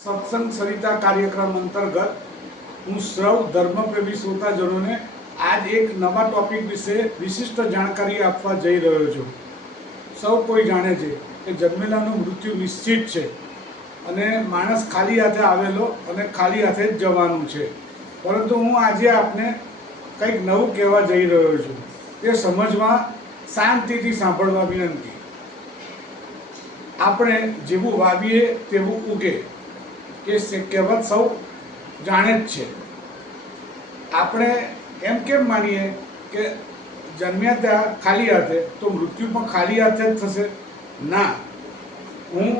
सत्संग सरिता कार्यक्रम अंतर्गत हूँ सौ धर्मप्रेमी श्रोताजनों ने आज एक नवा टॉपिक विषे विशिष्ट जानकारी आपवा जई रह्यो छुं। सौ कोई जाणे छे कि जन्मेलानुं मृत्यु निश्चित छे अने माणस खाली हाथे आवेलो अने खाली हाथे ज जवानुं छे। परंतु हूँ आजे आपने कंईक नवुं कहेवा जई रह्यो छुं ते समजवा शांतिथी सांभळवा विनंती। आपणे जेवुं वावीए तेवुं उगे એ કહેવત સૌ જાણે જ છે। આપણે એમ કેમ માનીએ કે જન્મ્યા ત્યાં ખાલી હાથે તો મૃત્યુ પણ ખાલી હાથે જ થશે? ના, હું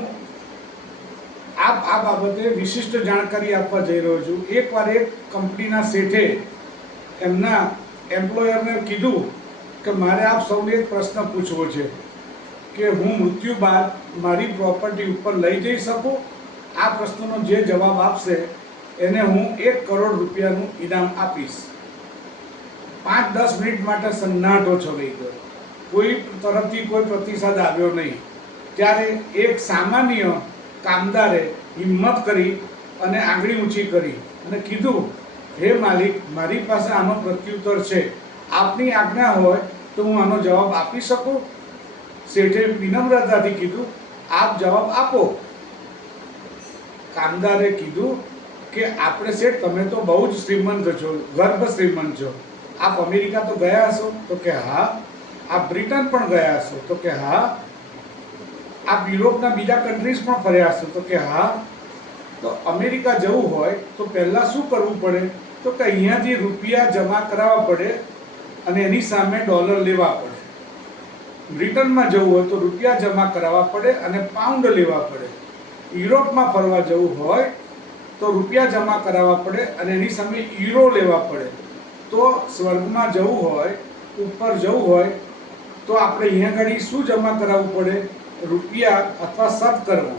આ બાબતે વિશિષ્ટ જાણકારી આપવા જઈ રહ્યો છું। એકવાર એક કંપનીના શેઠે એમના એમ્પ્લોયરને કીધું કે મારે આપ સૌને એક પ્રશ્ન પૂછવો છે કે હું મૃત્યુ બાદ મારી પ્રોપર્ટી ઉપર લઈ જઈ શકું? આ પ્રશ્નનો જે જવાબ આપશે એને હું 1 કરોડ રૂપિયાનું ઇનામ આપીશ। 5-10 મિનિટ માટે સન્નાટો છવાઈ ગયો, કોઈ તરફથી કોઈ પ્રતિસાદ આવ્યો નહીં। ત્યારે એક સામાન્ય કામદારે હિંમત કરી અને આંગળી ઊંચી કરી અને કીધું, હે માલિક, મારી પાસે આનો પ્રત્યુત્તર છે, આપની આજ્ઞા હોય તો હું આનો જવાબ આપી શકું? શેઠે વિનમ્રતાથી કીધું, આપ જવાબ આપો। कामदारे कीधु कि आपणे सेठ तमे तो बहुत श्रीमंत छो, गर्भ श्रीमंत छो, आप अमेरिका तो गया हशो? तो के हाँ। आप ब्रिटन पण गया हशो? तो के हाँ। आप यूरोपना बीजा कंट्रीज पण फर्या हशो? तो के हाँ। तो अमेरिका जवुं होय तो पहेला शुं करवुं पड़े? तो के अहींयाथी रूपिया जमा कराववा पड़े अने एनी सामे डॉलर लेवा पड़े। ब्रिटन में जवुं होय तो रूपिया जमा कराववा पड़े अने पाउंड लेवा पड़े। यूरोप में फरवा जवुं होय तो रूपिया जमा कराववा पड़े अने एनी सामे यूरो लेवा पड़े। तो स्वर्ग में जवुं होय, ऊपर जवुं होय तो आपणे अहींया घड़ी शुं जमा कराववुं पड़े? रूपिया अथवा सत्कर्मो,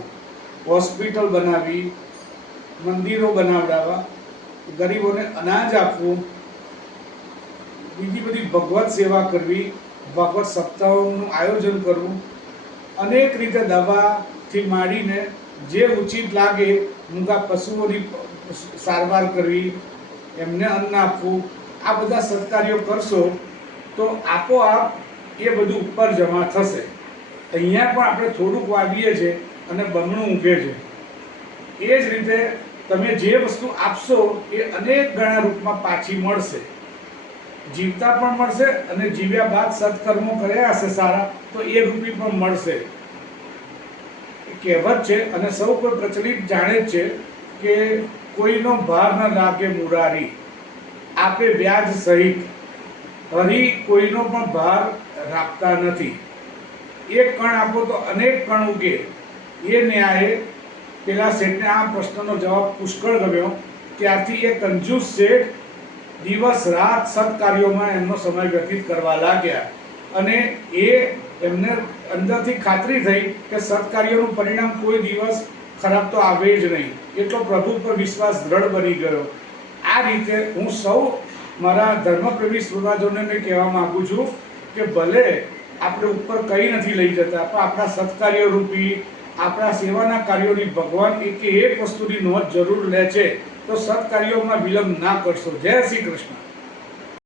हॉस्पिटल बनावी, मंदिरों बनावडावा, गरीबोने अनाज आपवुं, बीजी बधी भगवत सेवा करवी, भगवत सप्ताहोनुं आयोजन करवुं, अनेक रीते दवाथी मांडीने जे उचित लागे मूंगा पशुओनी सारवार करवी, एमने अन्न आपवुं, आ बधा सत्कार्यो करशो तो आपोआप ए बधुं उपर जमा थशे। अहींया पण आपणे थोडुंक वावीए छे अने बमणुं उगे छे। ए ज रीते तमे जे वस्तु आपशो ए अनेक गणा रूपमां पाછી मळशे। जीवता पण मळशे अने जीव्या बाद सत्कर्मो कर्या हशे सारा तो ए रूपी पण मळशे। कहेवत है अने सौ कोई प्रचलित जाने छे कि कोईनो भार न लागे मुरारी, आपे व्याज सहित, हरी कोईनो पण भार राखता नथी। एक कण आपो तो अनेक कण उगे। ये न्याय पेला सेठने आ प्रश्ननो जवाब पुष्कळ गम्यो। त्यारथी ए कंजूस सेठ दिवस रात सत्कार्योमां एमनो समय व्यतीत करवा लाग्या अने ए एमने अंदरथी खातरी थई कि सत्कार्योनुं परिणाम कोई दिवस खराब तो आवे ज नहीं। एटलो प्रभु पर विश्वास दृढ़ बनी गयो। आ रीते हूँ सौ मारा धर्मप्रेमी श्रोताजनोने कहेवा मांगु छुं कि भले आपणे उपर कई नहीं लई जता पण आपणा सत्कार्यो रूपी आपणा सेवाना कार्योनी भगवान एक वस्तुनी नोंध जरूर ले छे। तो सत्कार्योमां विलंब ना करशो। जय श्री कृष्ण।